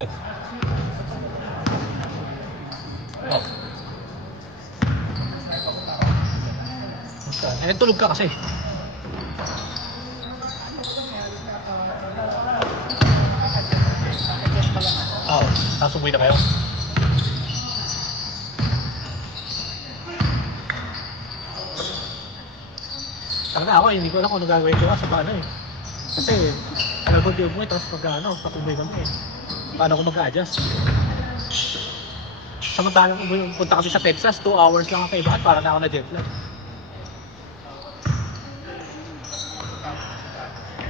Oh. Eh, tulog ka kasi. Oo, tapos umuwi na kayo. Talaga ako, hindi ko alam kung ano gagawin ko sa paano eh. Kasi, alam ko di umuwi, tapos pag-ano, patuloy kami eh. Paano ko mag-adjust? Samantalang punta kami sa Texas, 2 hours lang ang kaibahan para na ako na jet lag.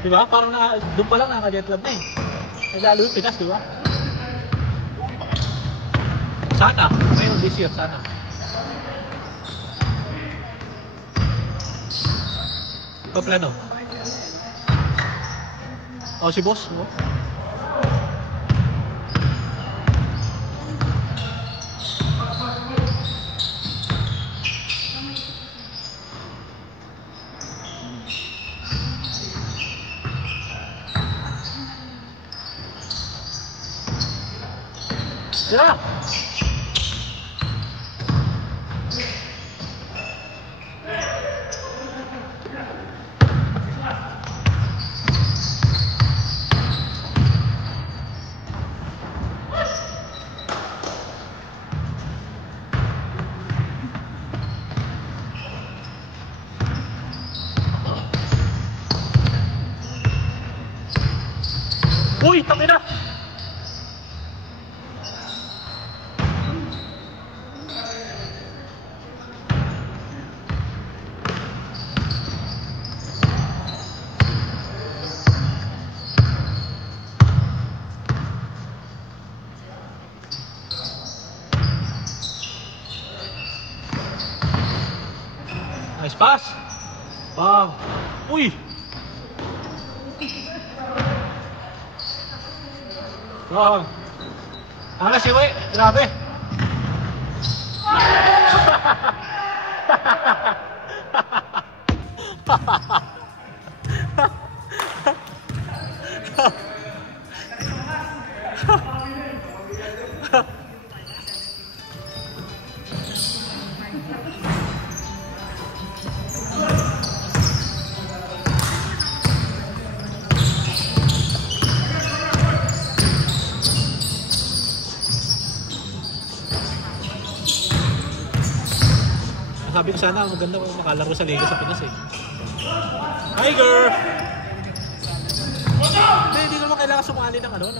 Diba? Parang na, doon pa lang naka-jet lag na eh. Eh lalo yung Pinas, diba? Sana, ngayon this year, sana. Paplano? O si boss, no? Yeah. Uy, tangina! Nice pass! Wow! Uy! Wow! Ano si Uy? Grabe! Sabi ko sana maganda kung makalaro sa Liga sa Pinas eh. Tiger! Hindi naman kailangan sumali ng ano.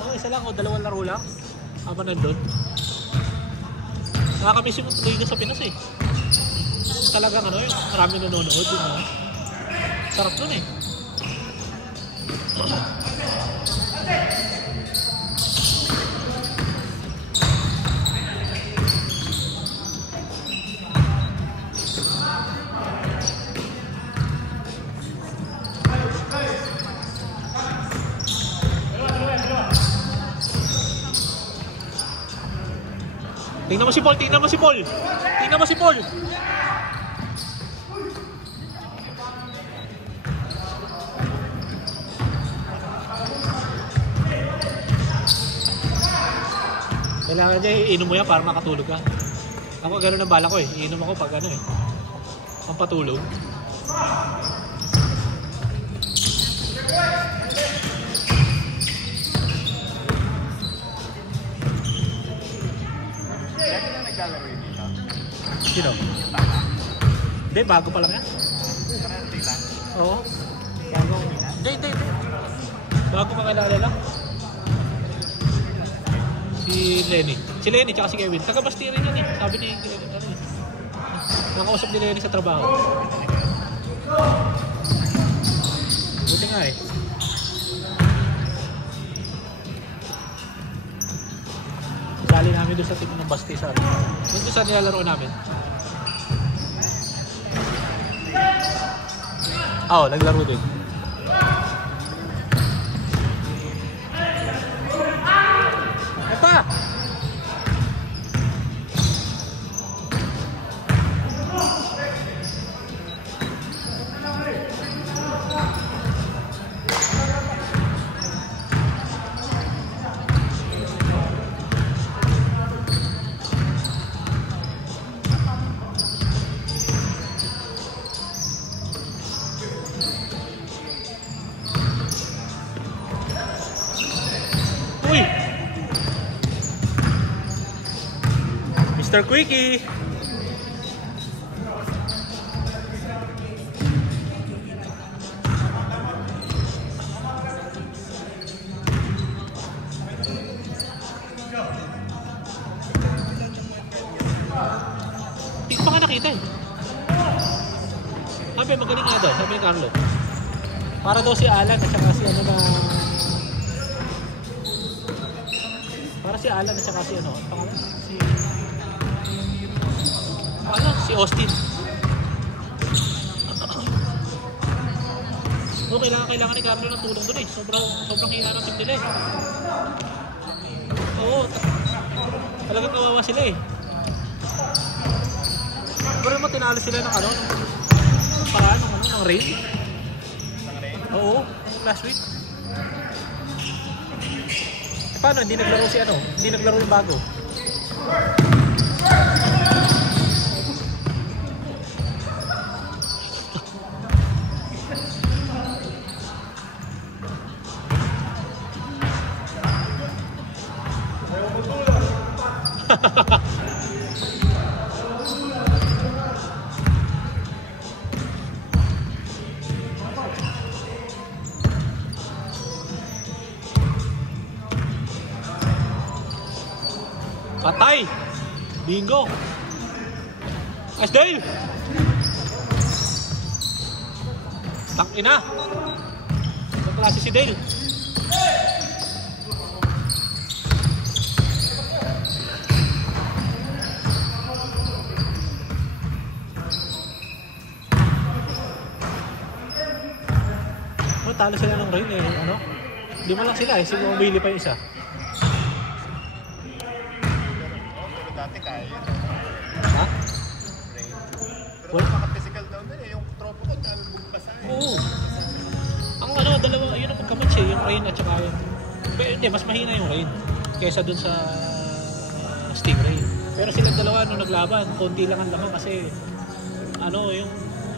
Oo, isa lang o dalawang laro lang. Habang nandun. Nakakamiss yung Liga sa Pinas eh. Talagang ano yun, marami nanonood yun. No? Sarap dun eh. Tingnan mo si Paul, tingnan mo si Paul. Tingnan mo si Paul. Kailangan niya iinom mo yan para makatulog ka. Ako gano'n ang bala ko eh. Iinom ako pag ano eh. Pampatulog. Sino? Hindi, bago pa lang yan. Oo. Bago. Hindi. Bago pa kilala lang. Si Lenny. Si Lenny tsaka si Kevin. Taga-Basti rin yan eh. Sabi ni Kevin. Ano eh. Nakausap ni Lenny sa trabaho. Buti nga eh. Sali namin doon sa team ng Basti sa doon sa nilalaro namin. Oo, naglaro din. Epa! Uy! Mr. Quickie! Hindi ko pa nga nakita eh. Sabi, magaling nga daw, sabi ni Carlo. Para daw si Alan at saka si ano na... Para si Alan at saka si ano, pangalan? Si Austin. So, kailangan ni Carlo ng tulong doon eh. Sobrang hina ng team nila eh. Oo, talagang kawawa sila eh. Pero naman tinalo sila ng ano, ng rain. Oo, last week. Paano? Hindi naglaro si ano? Hindi naglaro yung bago. Patay! Bingo! Nice Dale! Tangina! Ang klase si Dale. Oh, talo sila ng rain eh. Ano? Lima lang sila eh. Siguro mabili pa yung isa. Dati kaya yun. Ha? Pero maka-physical daw na eh. Yung tropo ko, basa eh. Oo. Ang ano, dalawa, yun ang magkamits eh. Yung rain at saka yung... Pero hindi, mas mahina yung rain. Kesa dun sa Stingray. Pero silang dalawa nung naglaban, konti lang ang laman kasi... Ano, yung...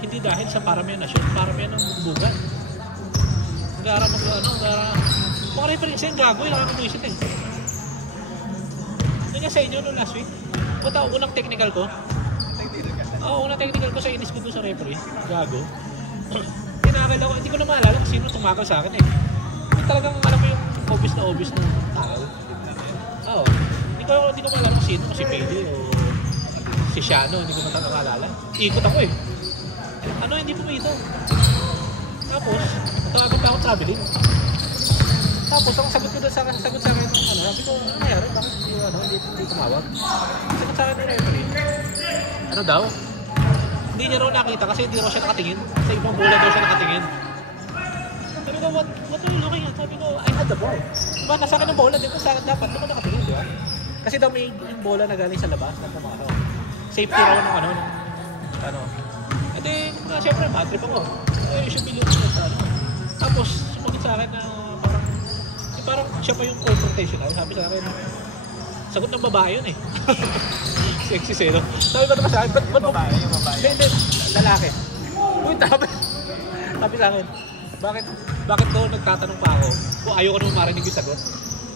Hindi dahil sa paramihan na shoot, paramihan ng bugan. Gara mag ano, gara... Mga reference yung gago, yung nakakabwisit eh. Yun nga sa inyo nung last week. Punta, unang technical ko. Oo, unang technical ko sa inis ko doon sa referee. Gago. Tinakal ako, hindi ko na maalala kung sino tumakal sa akin eh. Yung talagang alam mo yung obvious na takal. Oo. Hindi ko maalala kung sino, si Pele o si Shano, hindi ko na maalala. Ikot ako eh. Ano, hindi pumito. Tapos, tawagin pa ako traveling. Tapos, ang sagot ko doon sa akin, ano, sabi ko, ano nangyari? Bakit hindi tumawag? Sagot sa akin ng referee. Ano daw? Hindi niya raw nakita kasi hindi raw siya nakatingin. Sa ibang bola daw siya nakatingin. Sabi ko, what are you looking at? Sabi ko, I had the ball. Diba, nasa akin ng bola, di ba sa akin dapat? Doon ko nakatingin, di ba? Kasi daw may yung bola na galing sa labas, na pumakaw. Safety raw ng ano. E di, siyempre, matrip ako. You should be looking at ano. Tapos, sumagot sa akin na parang siya pa yung confrontational. Sabi sa akin, sagot ng babae yun eh. Sexy zero. Sabi ko naman sa akin, ba't babae? Hindi, lalaki. Uy, sabi sa akin, bakit daw nagtatanong pa ako kung ayaw ko naman marinig yung sagot?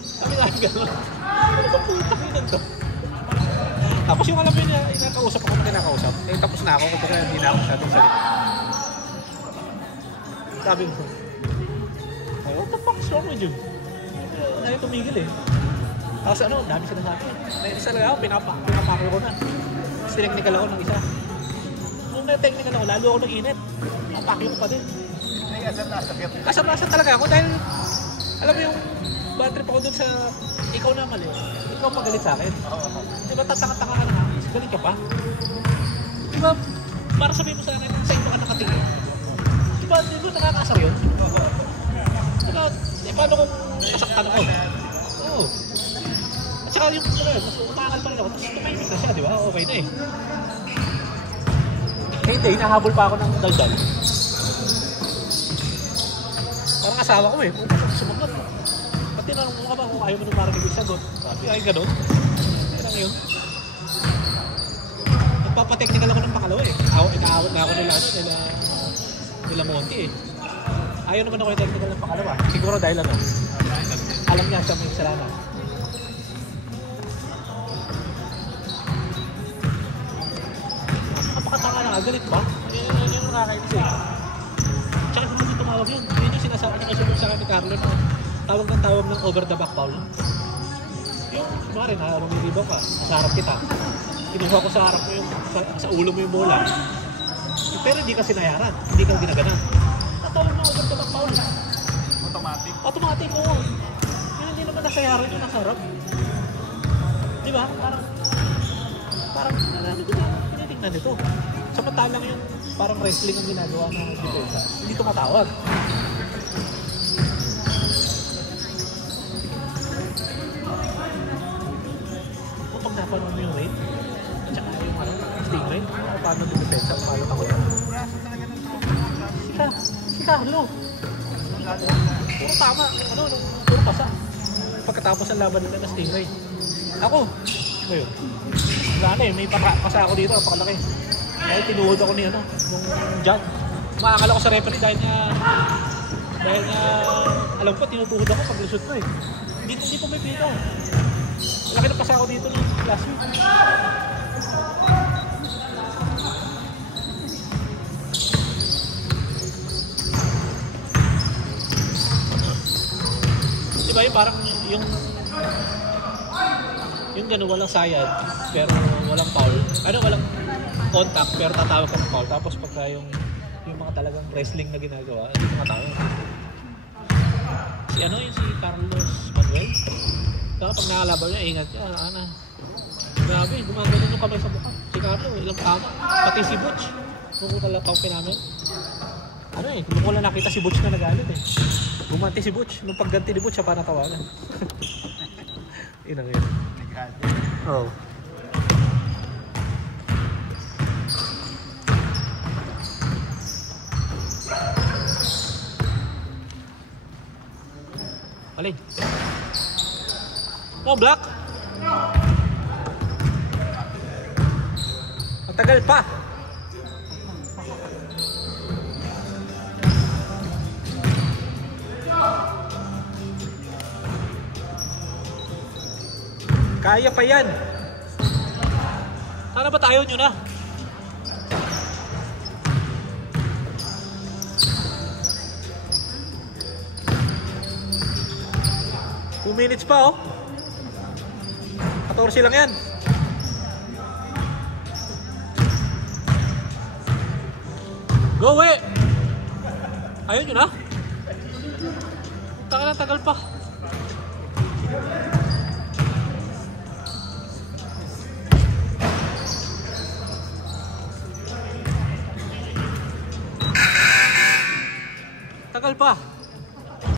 Sabi sa akin gano'n, ano ba putang yun to? Tapos yung alam mo yun, inakausap ako na kinakausap. Eh, tapos na ako kung hindi na ako masyadong salita. Sabi ko, what the fuck is wrong with you? Ayaw tumigil eh. Tapos ano, dami sila sa akin. Isa lang ako, pinapakil ko na. Tapos tineknikal ako ng isa. Nung na-technical ako, lalo ako nag-init. Napakil ko pa din. Kasama-asa talaga ako dahil, alam mo yung bad trip ako dun sa, ikaw na mali. Ikaw magalit sa akin. Diba tataka-taka ka na, galit ka pa? Diba, para sabihin mo sa akin, sa iba ka nakatingin. Diba, nakakasar yun? Diba, paano kung nasaktan ako? Oo. At saka yung mas umakakal pa rin ako, tapos tumahimik na siya, di ba? Okay na eh. Hindi, hinahabol pa ako ng daldal. Parang asawa ko eh, sumunod. Pati na mo ka ba kung ayaw mo nung marinig yung sagot? Sabi, ay gano'n. Yan lang yun. Nagpapatechnical ako ng pangalawa eh. Inaawat na ako nila Monty eh. Ayaw naman ako yung technical ng pangalawa. Siguro dahil ano, alam niya siya may kasalanan. Napakatanga na, galit ba? Yun yung nakakainis eh. Tsaka hindi mo tumawag yun. Yun yung sinasabi sa akin ni Carlo na tawag ng over the back foul. Yung, kumari na, rumiribaw ka, nasa harap kita. Kinuha ko sa harap mo yung, sa ulo mo yung bola. Pero hindi ka sinayaran, hindi ka ginaganan. Natawag ng over the back foul. Automatic. Automatic, oo. Yun hindi naman nasayaran yung nasa harap. Di ba? Parang, ano ko ba? Tinitingnan nito. Samantalang yung parang wrestling ang ginagawa ng depensa. Hindi tumatawag. Kung napanood mo yung raid, at saka yung sting raid, paano depensa, paano takot. Si Carlo. Puro tama. Puro pasa. Pagkatapos ang laban nila na Stingray. Ako. Ngayon. Wala na eh. May pasa ako dito. Pakalaki. Dahil tinuhod ako ni nung John. Maangal ako sa referee dahil alam ko tinutuhod ako pag lusot ko eh. Hindi ko may pita. Laki na pasa ako dito nung last week. Diba yung parang yung gano'n walang sayad pero walang foul, walang contact pero tatawag ka ng foul, tapos pagka yung mga talagang wrestling na ginagawa hindi tumatawag. Si Carlos Manuel, pag nakalaban niya ingat ka, grabe, gumagano yung kamay sa mukha. Si Carlo, ilang tama, pati si Butch kung talataw namin kung wala nakita si Butch na nagalit eh. Gumanti si Butch. Nung pagganti ni Butch, siya pa natawanan. Inang yun. Oo. Alin? Oh, black! Ang tagal pa! Kaya pa yan. Sana ba tayo nyo na? Two minutes pa 14 lang yan. Go away. Ayaw nyo na? Tagal pa. Tagal pa.